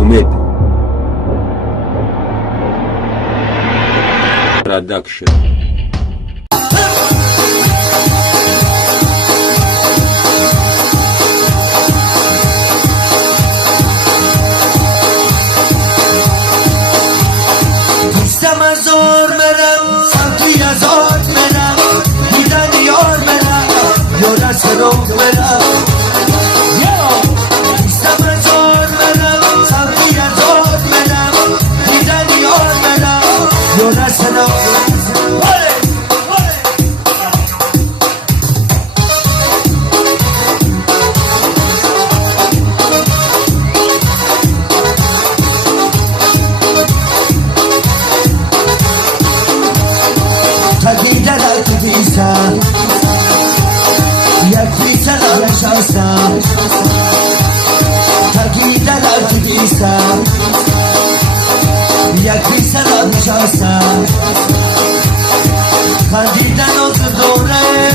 امید پروداکشن. نیستم از آر مرم سمتی از آر مرم دیدن یار مرم یا رست رو مرم نیستم از آر مرم سمتی از آر مرم دیدن یار مرم یا رست رو دیدن تو دیستم یک بیتر نشستم تا دیدن تو دیستم یک بیتر نشستم خندیدن و تو دوره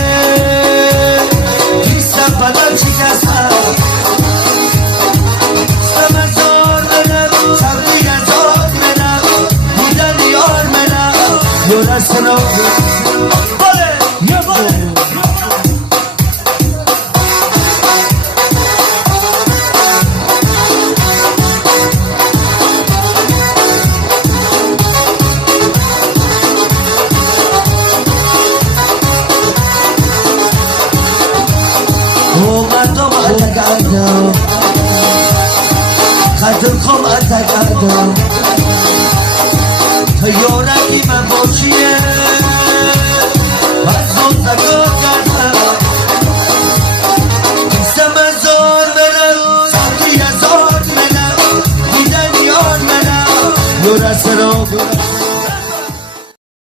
دیستم بلند شکستم دیستم از آر منم سمتی از آر منم دیدن یار منم یا رستنم کردم خطر کمت کردم تا یارکی من باشیه از اون تکار کردم نیستم از آر منم سمتی از آر منم دیدن یار منم یا رست رو